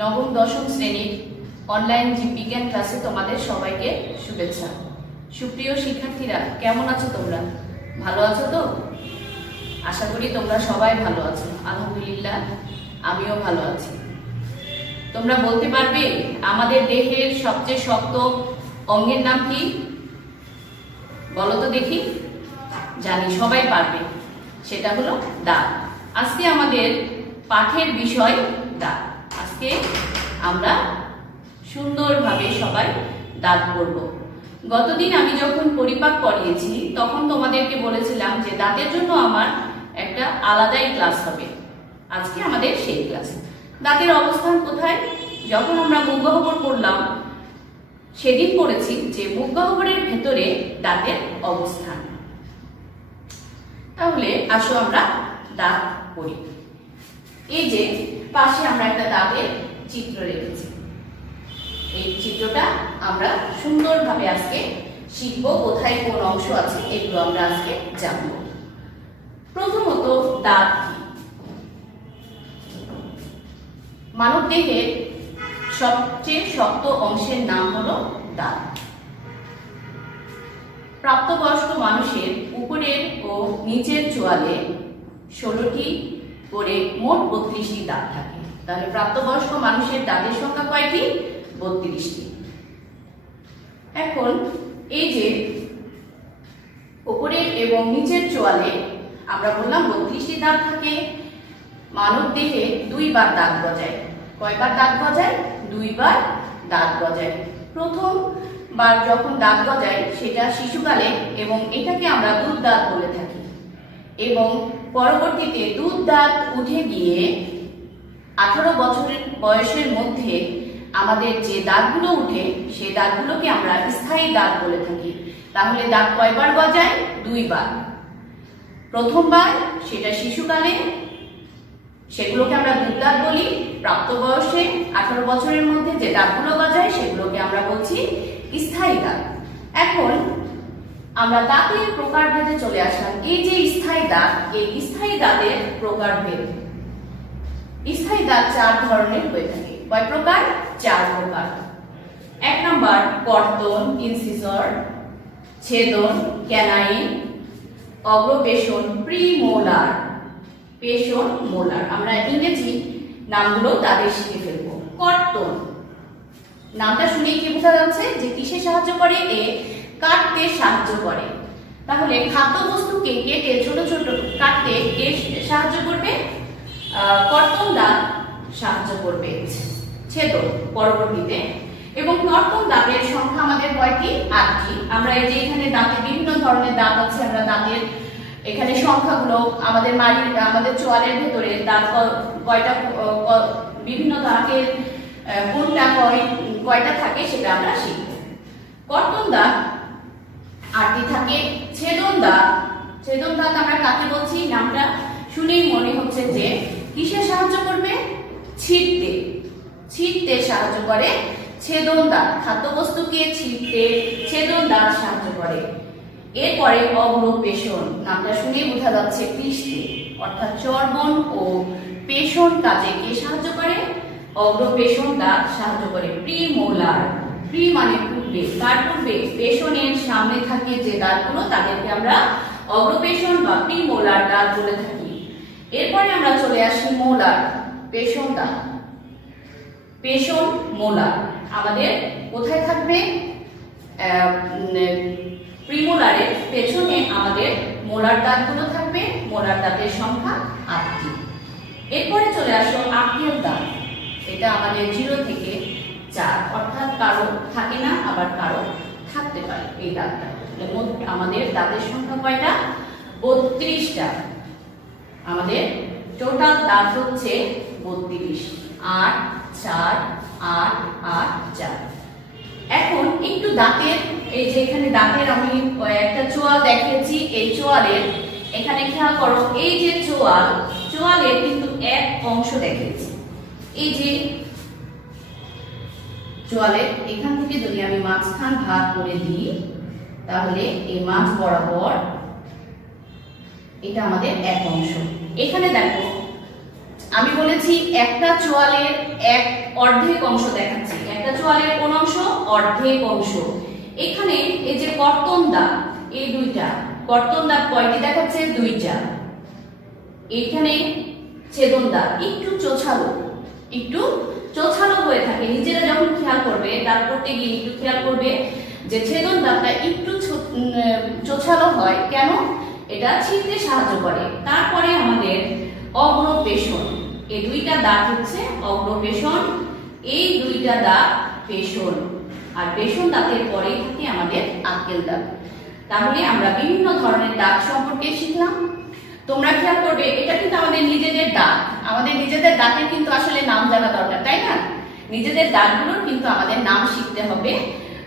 নবম দশম শ্রেণীর অনলাইন জীববিজ্ঞান ক্লাসে তোমাদের সবাইকে শুভেচ্ছা। সুপ্রিয় শিক্ষার্থীরা, কেমন আছো তোমরা? ভালো আছো তো? আশা করি তোমরা সবাই ভালো আছো। আলহামদুলিল্লাহ, আমিও ভালো আছি। তোমরা বলতে পারবে আমাদের দেহের সবচেয়ে শক্ত অঙ্গের নাম কি? বলো তো দেখি। জানি সবাই পারবে, সেটা হলো দাঁত। আজকে আমাদের পাঠের বিষয় দাঁত। আজকে আমরা সুন্দরভাবে সবাই দাঁত পড়ব। গতদিন আমি যখন পরিপাক করিয়েছি তখন তোমাদেরকে বলেছিলাম যে দাঁতের জন্য আমার একটা আলাদাই ক্লাস হবে। আজকে আমাদের সেই ক্লাস। দাঁতের অবস্থান কোথায়? যখন আমরা মুখ গহ্বর পড়লাম সেদিন পড়েছি যে মুখ গহ্বরের ভেতরে দাঁতের অবস্থান। তাহলে আসো আমরা দাঁত পড়ি। এই যে পাশে আমরা একটা দাঁতের চিত্র রেখেছি। এই চিত্রটা আমরা সুন্দরভাবে আজকে শিখব। কোথায় কোন অংশ আছে এগুলো আমরা আজকে জানব। প্রথমত দাঁত কি? মানব দেহের সবচেয়ে শক্ত অংশের নাম হলো দাঁত। প্রাপ্তবয়স্ক মানুষের উপরের ও নিচের চোয়ালে 16টি করে মোট 32টি দাঁত থাকে। তাহলে প্রাপ্তবয়স্ক মানুষের দাঁতের সংখ্যা কয়টি? 32টি। এখন এই যে উপরের এবং নিচের চোয়ালে আমরা বললাম 32টি দাঁত থাকে। মানব দেহে 2 বার দাঁত গজায়। কয়বার দাঁত গজায়? 2 বার দাঁত গজায়। প্রথমবার যখন দাঁত গজায় সেটা শিশুকালে এবং এটাকে আমরা দুধ দাঁত বলে থাকি। এবং পরবর্তীতে দুধ দাঁত উঠে গিয়ে 18 বছরের বয়সের মধ্যে আমাদের যে দাঁতগুলো উঠে সেই দাঁতগুলোকে আমরা স্থায়ী দাঁত বলে থাকি। তাহলে দাঁত কয়বার গজায়? 2 বার। প্রথমবার সেটা শিশুকালে, সেগুলোকে আমরা দুধ দাঁত বলি। প্রাপ্তবয়সে 18 বছরের মধ্যে যে দাঁতগুলো গজায় সেগুলোকে আমরা বলছি স্থায়ী দাঁত। এখন আমরা দাঁতের প্রকারভেদে চলে আসলাম। এই যে স্থায়ী দাঁত, এই স্থায়ী দাঁতের প্রকারভেদ। স্থায়ী দাঁত 4 ধরনের হয়ে থাকে। কয় প্রকার? 4 প্রকার। 1 নাম্বার কর্তন, incisor, ছেদন, canine, অগ্রপেশন, premolar, passion, molar. আমরা ইংরেজি নামগুলো তাদের শিখে ফেলবো। কর্তন নামটা শুনেই কি বোঝা যাচ্ছে যে কিসে সাহায্য করে? এ কাটতে সাহায্য করে। তাহলে খাদ্যবস্তুকে কেটে ছোট ছোট কাটতে কে সাহায্য করবে? কর্তন দাঁত সাহায্য করবে। ছেদন পরবর্তীতে। এবং কর্তন দাঁতের সংখ্যা আমাদের কয়টি? 8টি। আমরা এই যে এখানে দাঁতে বিভিন্ন ধরনের দাঁত আছে, আমরা দাঁতের এখানে সংখ্যাগুলো আমাদের চোয়ালের ভেতরে দাঁত কয়টা, বিভিন্ন দাঁতের কোনটা কয়টা থাকে সেটা আমরা শিখব। কর্তন দাঁত 8টি থাকে। ছেদন দাঁত আমরা কাকে বলছি? নামটা শুনেই মনে হচ্ছে যে কিসে সাহায্য করবে? ছিঁড়তে সাহায্য করে। ছেদন দাঁত খাদ্যবস্তুকে ছিঁড়তে ছেদন দাঁত সাহায্য করে। এরপরে অগ্রপেশন, নামটা শুনেই বোঝা যাচ্ছে পিষতে, অর্থাৎ চর্বণ ও পেশন কাজে কে সাহায্য করে? অগ্রপেশন দাঁত সাহায্য করে। প্রিমোলার, প্রি মানে পূর্বে, তার পূর্বে পেশনের সামনে থাকে যে দাঁতগুলো তাদেরকে আমরা অগ্রপেশন বা প্রিমোলার দাঁত বলে থাকি। এরপরে আমরা চলে আসি মোলার, পেশন দাঁত। পেশন, মোলার আমাদের কোথায় থাকবে? প্রিমোলারের পেছনে আমাদের মোলার দাঁতগুলো থাকবে। মোলার দাঁতের সংখ্যা 8টি। এরপরে চলে আসো আঁকিল দাঁত। এটা আমাদের 0 থেকে 4, অর্থাৎ কারো থাকে না আবার কারো থাকতে পারে এই দাঁতটা। মোট আমাদের দাঁতের সংখ্যা কয়টা? 32টা। আমাদের টোটাল দাঁত হচ্ছে 32। 8, 4, 8, 8, 4। এখন একটু দাঁতের, এই যে এখানে দাঁতের আমি একটা চোয়াল দেখিয়েছি। এই চোয়ালের এখানে খেয়াল করো, এই যে চোয়ালের কিন্তু এক অংশ দেখিয়েছি। এই যে চোয়ালের এখান থেকে যদি আমি মাঝখান ভাগ করে দিই তাহলে এই মাঝ বরাবর এটা আমাদের এক অংশ। এখানে দেখো আমি বলেছি একটা চোয়ালের এক অর্ধেক অংশ দেখাচ্ছি। একটা চোয়ালের কোন অংশ? অর্ধেক অংশ। এখানে এই যে কর্তন দাঁত, এই দুইটা কর্তন দাঁত কয়টি দেখাচ্ছে? দুইটা। এখানে ছেদন দাঁত একটু চোছালো হয়ে থাকে। নিজেরা যখন খেয়াল করবে, দাঁত করতে গিয়ে একটু খেয়াল করবে যে ছেদন দাঁতটা একটু চোছালো হয় কেন? এটা ছিঁড়তে সাহায্য করে। তারপরে আমাদের অগ্রপেশন, এই দুইটা দাঁত হচ্ছে অগ্রপেশন, এই দুইটা দাঁত পেশন, আর পেশন দাঁতের পরেই থাকে আমাদের আক্কেল দাঁত। তাহলে আমরা বিভিন্ন ধরনের দাঁত সম্পর্কে শিখলাম। তোমরা খেয়াল করবে, এটা কিন্তু আমাদের নিজেদের দাঁত। আমাদের নিজেদের দাঁতের কিন্তু আসলে নাম জানা দরকার, তাই না? নিজেদের দাঁতগুলোর কিন্তু আমাদের নাম শিখতে হবে।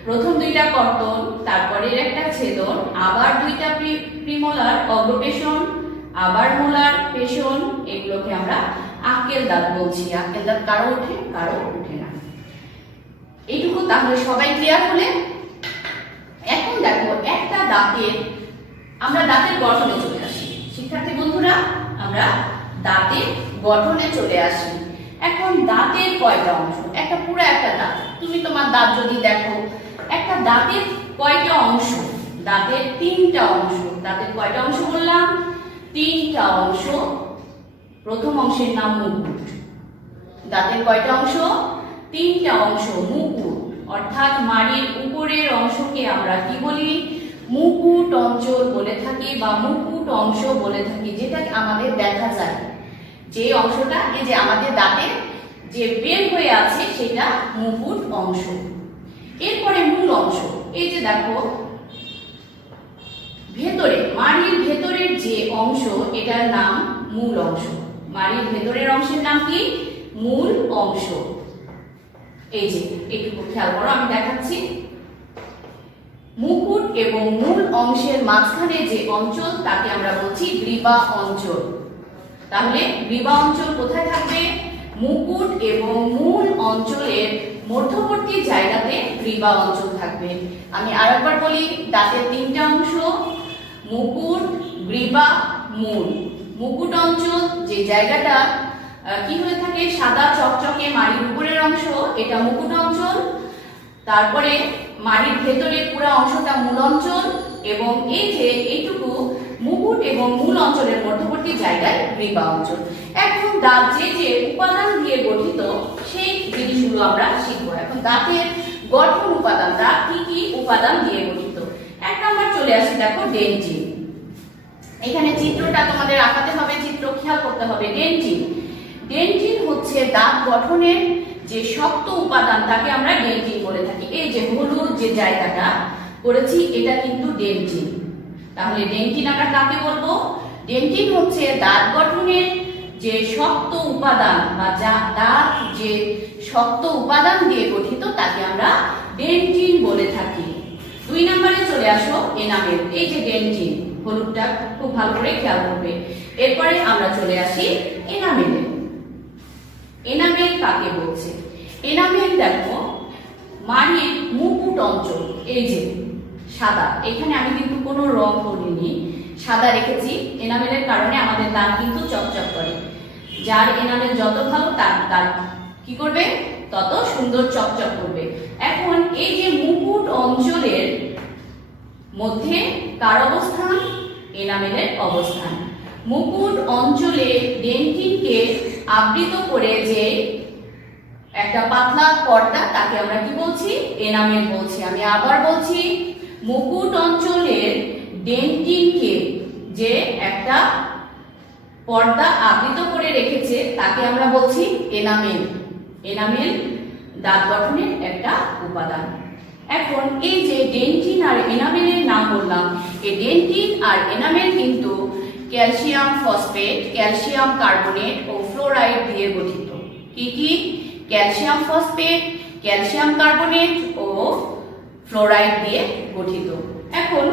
প্রথম দুইটা কর্তন, তারপরে একটা ছেদন, আবার দুইটা প্রিমোলার অগ্রপেশন, আবার মোলার পেশন, এগুলোকে আমরা আক্কেল দাঁত বলছি। আক্কেল দাঁত কারো ওঠে, কারো ওঠে না। এইটুকু তাহলে সবাই ক্লিয়ার হলে? এখন দেখো একটা দাঁতের, আমরা দাঁতের গঠনে চলে আসি। শিক্ষার্থী বন্ধুরা, আমরা দাঁতের গঠনে চলে আসি। এখন দাঁতের কয়টা অংশ? একটা পুরো একটা দাঁত, তুমি তোমার দাঁত যদি দেখো, একটা দাঁতের কয়টা অংশ? দাঁতের তিনটা অংশ। দাঁতের কয়টা অংশ বললাম? তিনটা অংশ। প্রথম অংশের নাম মুকুট। দাঁতের কয়টা অংশ? তিনটা অংশ। মুকুট অর্থাৎ মাড়ির উপরের অংশকে আমরা কি বলি? মুকুট অঞ্চল বলে থাকি বা মুকুট অংশ বলে থাকি, যেটা আমাদের দেখা যায়। যে অংশটা এই যে আমাদের দাঁতে যে বের হয়ে আছে সেটা মুকুট অংশ। এরপরে মূল অংশ, এই যে দেখো ভেতরে মাড়ির ভেতরের যে অংশ, এটার নাম মূল অংশ। মাড়ির ভেতরের অংশের নাম কি? মূল অংশ। এই যে একটু খেয়াল করো, আমি দেখাচ্ছি। মুকুট এবং মূল অংশের মাঝখানে যে অঞ্চল, তাকে আমরা বলছি গ্রীবা অঞ্চল। তাহলে গ্রীবা অঞ্চল কোথায় থাকবে? মুকুট এবং মূল অঞ্চলের মধ্যবর্তী জায়গাতে গ্রীবা অঞ্চল থাকবে। আমি আরেকবার বলি, দাঁতের তিনটা অংশ, মুকুট, গ্রীবা, মূল। মুকুট অঞ্চল যে জায়গাটা কি হয়ে থাকে? সাদা চকচকে মাড়ির উপরের অংশ, এটা মুকুট অঞ্চল। তারপরে মাড়ির ভেতরে পুরো অংশটা মূল অঞ্চল, এবং এই যে এইটুকু মুকুট এবং মূল অঞ্চলের মধ্যবর্তী জায়গায় গ্রীবা অঞ্চল। এখন দাঁত যে যে উপাদান দিয়ে গঠিত, সেই জিনিসগুলো আমরা শিখব। এখন দাঁতের গঠন উপাদান, দাঁত কি কি উপাদান দিয়ে গঠিত। এক নম্বর চলে আসি, দেখো ডেন্টিন। এখানে চিত্রটা তোমাদের আঁকাতে হবে, চিত্র খেয়াল করতে হবে। ডেন্টিন, ডেন্টিন হচ্ছে দাঁত গঠনের যে শক্ত উপাদান, তাকে আমরা ডেন্টিন বলে থাকি। এই যে হলুদ যে জায়গাটা করেছি, এটা কিন্তু ডেন্টিন। তাহলে ডেন্টিন আমরা কাকে বলবো? ডেন্টিন হচ্ছে দাঁত গঠনের যে শক্ত উপাদান বা দাঁত যে শক্ত উপাদান দিয়ে গঠিত, তাকে আমরা ডেন্টিন বলে থাকি। দুই নম্বরে চলে আসো এনামেল। এই যে ডেন্টিন, হলুদটা খুব ভালো করে খেয়াল করবে। এরপরে আমরা চলে আসি এনামেলে। এনামেল কাকে বলছে? এনামেল দেখো মাড়ির মুকুট অঞ্চল, এই যে সাদা, এখানে আমি কিন্তু কোনো রং করিনি, সাদা রেখেছি। এনামেলের কারণে আমাদের দাঁত কিন্তু চকচক করে। যার এনামেল যত ভালো, তার দাঁত কি করবে? তত সুন্দর চকচক করবে। এখন এই যে মুকুট অঞ্চলের মধ্যে কার অবস্থান? এনামেলের অবস্থান। মুকুট অঞ্চলে ডেন্টিনকে আবৃত করে যে একটা পাতলা পর্দা, তাকে আমরা কি বলছি? এনামেল বলছি। আমি আবার বলছি, মুকুট অঞ্চলের ডেন্টিনকে যে একটা পর্দা আবৃত করে রেখেছে, তাকে আমরা বলছি এনামেল। এনামেল দাঁত গঠনের একটা উপাদান। এখন এই যে ডেন্টিন আর এনামেলের নাম বললাম, এই ডেন্টিন আর এনামেল কিন্তু ক্যালসিয়াম ফসফেট, ক্যালসিয়াম কার্বনেট ও ফ্লোরাইড দিয়ে গঠিত। কি কি? ক্যালসিয়াম ফসফেট, ক্যালসিয়াম কার্বনেট ও ফ্লোরাইড দিয়ে গঠিত। এখন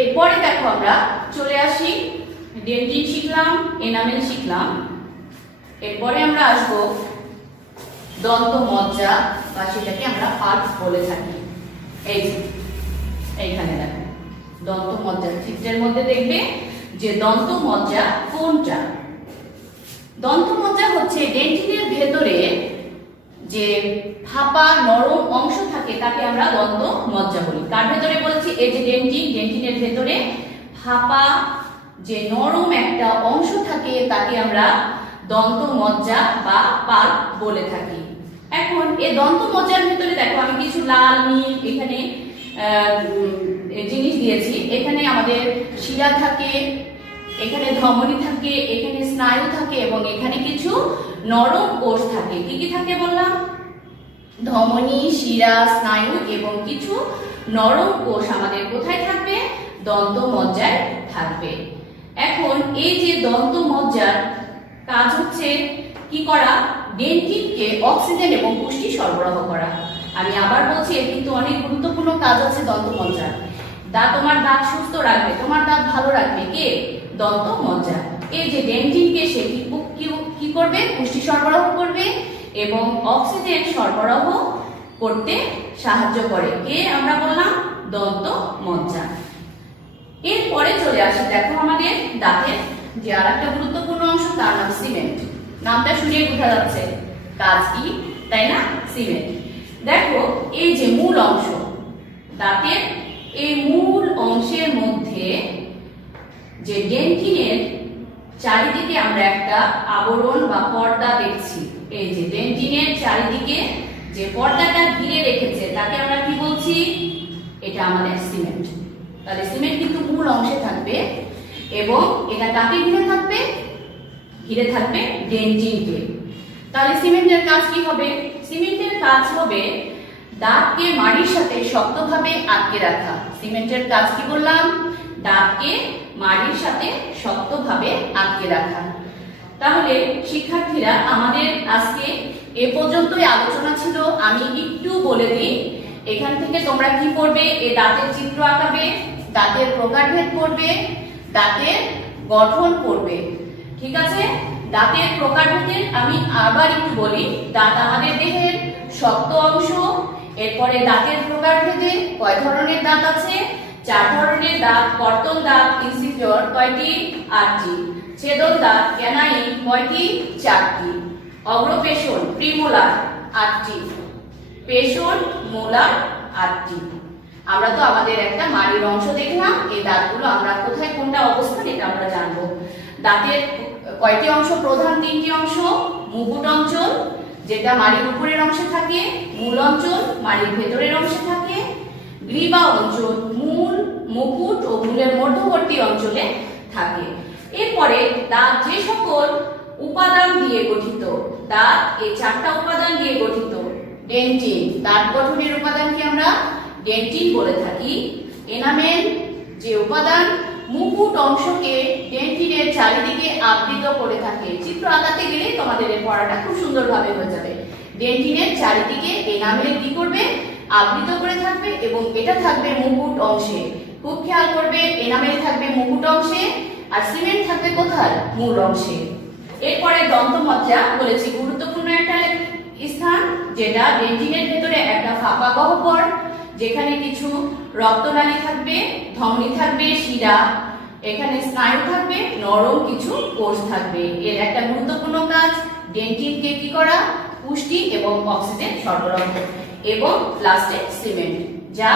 এরপরে দেখো আমরা চলে আসি, ডেন্টিন শিখলাম, এনামেল শিখলাম। এরপরে আমরা আসবো দন্ত মজ্জা, বা সেটাকে আমরা পালস বলে থাকি। এই যে এইখানে দেখো দন্ত মজ্জা, চিত্রের মধ্যে দেখবে যে দন্ত মজ্জা কোনটা। দন্তমজ্জা হচ্ছে ডেন্টিনের ভেতরে যে ফাঁপা নরম অংশ থাকে তাকে আমরা দন্তমজ্জা বলি। কার ভেতরে বলছি? এই যে ডেন্টিনের ভেতরে ফাঁপা যে নরম একটা অংশ থাকে তাকে আমরা দন্তমজ্জা বা পাল্প বলে থাকি। এখন এই দন্তমজ্জার ভেতরে দেখো আমি কিছু লাল নীল এখানে জিনিস দিয়েছি। এখানে আমাদের শিরা থাকে, এখানে ধমনী থাকে, এখানে স্নায়ু থাকে এবং এখানে কিছু নরম কোষ থাকে। কি কি থাকে বললাম? ধমনী, শিরা, স্নায়ু এবং কিছু নরম কোষ আমাদের কোথায় থাকবে? দন্তমজ্জায় থাকবে। এখন এই যে দন্তমজ্জার কাজ হচ্ছে কি করা? ডেন্টিনকে অক্সিজেন এবং পুষ্টি সরবরাহ করা। আমি আবার বলছি, এর কিন্তু অনেক গুরুত্বপূর্ণ কাজ আছে দন্তমজ্জার। তোমার দাঁত সুস্থ রাখবে, তোমার দাঁত ভালো রাখবে কে? দন্তমজ্জা। এই যে ডেন্টিনকে সে কি করবে? পুষ্টি সরবরাহ করবে এবং অক্সিজেন সরবরাহ করতে সাহায্য করে। কে আমরা বললাম? দন্তমজ্জা। এরপরে চলে আসি, দেখো আমাদের দাঁতের যে আর একটা গুরুত্বপূর্ণ অংশ, তার নাম সিমেন্ট। নামটা শুনেই বোঝা যাচ্ছে কাজ কি, তাই না? সিমেন্ট। দেখো এই যে মূল অংশ, দাঁতের এই মূল অংশের মধ্যে যে ডেন্টিনের চারিদিকে আমরা একটা আবরণ বা পর্দা দেখছি। এই যে ডেন্টিনের চারিদিকে যে পর্দাটা ঘিরে রেখেছে তাকে আমরা কি বলছি? এটা আমাদের সিমেন্ট। তাহলে সিমেন্ট কিন্তু মূল অংশে থাকবে এবং এটা কাকে ঘিরে থাকবে? ঘিরে থাকবে ডেন্টিনকে। তাহলে সিমেন্টের কাজ কি হবে? সিমেন্টের কাজ হবে দাঁতকে মাড়ির সাথে শক্তভাবে আটকে রাখা। সিমেন্টের কাজ কি বললাম? দাঁতকে মাড়ির সাথে শক্তভাবে আটকে রাখা। তাহলে শিক্ষার্থীরা, আমাদের আজকে এ পর্যন্তই আলোচনা ছিল। আমি একটু বলে দিই, এখান থেকে তোমরা কি করবে? এই দাঁতের চিত্র আঁকাবে, দাঁতের প্রকারভেদ করবে, দাঁতের গঠন করবে। ঠিক আছে? দাঁতের প্রকারভেদে আমি আবার একটু বলি। দাঁত আমাদের দেহের শক্ত অংশ। এরপরে দাঁতের প্রকারভেদে কয় ধরনের দাঁত আছে? 4 ধরনের দাঁত। কর্তন দাঁত, ইনসিজর কয়টি? 8টি। ছেদন দাঁত, ক্যানাইন কয়টি? 4টি। অগ্রপেশন, প্রিমোলার 8টি। পেশন, মোলার 8টি। আমরা তো আমাদের একটা মাড়ির অংশ দেখলাম। এই দাঁতগুলো আমরা কোথায় কোনটা অবস্থান এটা আমরা জানবো। দাঁতের কয়টি অংশ? প্রধান 3টি অংশ। মুকুট অঞ্চল, যেটা মাড়ির উপরের অংশে থাকে। মূল অঞ্চল, মাড়ির ভেতরের অংশে থাকে। গ্রীবা অঞ্চল, মূল, মুকুট ও মূলের মধ্যবর্তী অঞ্চলে থাকে। এরপরে দাঁত যে সকল উপাদান দিয়ে গঠিত, দাঁত এই 4টা উপাদান দিয়ে গঠিত। ডেন্টিন, দাঁত গঠনের উপাদানকে আমরা ডেন্টিন বলে থাকি। এনামেল যে উপাদান মুকুট অংশকে ডেন্টিনের চারিদিকে আবৃত করে থাকে। চিত্র আঁকাতে গেলে তোমাদের এই পড়াটা খুব সুন্দরভাবে হয়ে যাবে। ডেন্টিনের চারিদিকে এনামেল কি করবে? আবৃত করে থাকবে এবং এটা থাকবে মুকুট অংশে। খুব খেয়াল করবে, এনামেল থাকবে মুকুট অংশে আর সিমেন্ট থাকবে কোথায়? মূল অংশে। এরপরে দন্তমজ্জা বলেছি গুরুত্বপূর্ণ একটা স্থান, যেটা ডেন্টিনের ভেতরে একটা ফাঁপা গহ্বর, যেখানে কিছু রক্তনালী থাকবে, ধমনী থাকবে, শিরা, এখানে স্নায়ু থাকবে, নরম কিছু কোষ থাকবে। এর একটা গুরুত্বপূর্ণ কাজ ডেন্টিনকে কি করা? পুষ্টি এবং অক্সিজেন সরবরাহ। এবং লাস্টে সিমেন্ট, যা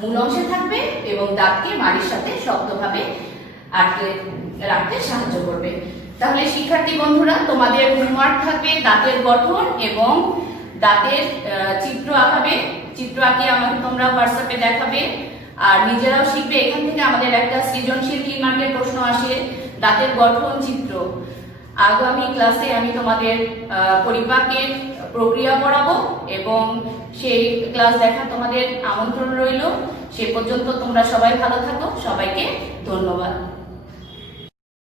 মূল অংশে থাকবে এবং দাঁতকে মাড়ির সাথে শক্তভাবে আটকে রাখতে সাহায্য করবে। তাহলে শিক্ষার্থী বন্ধুরা, তোমাদের হোমওয়ার্ক থাকবে দাঁতের গঠন এবং দাঁতের চিত্র আঁকাবে। চিত্র আঁকিয়ে আমাকে তোমরা হোয়াটসঅ্যাপে দেখাবে আর নিজেরাও শিখবে। এখান থেকে আমাদের একটা সৃজনশীল 3 মার্কের প্রশ্ন আসে, দাঁতের গঠন চিত্র। আগামী ক্লাসে আমি তোমাদের পরিপাকের প্রক্রিয়া পড়াবো এবং সেই ক্লাস দেখা তোমাদের আমন্ত্রণ রইল। সে পর্যন্ত তোমরা সবাই ভালো থাকো। সবাইকে ধন্যবাদ।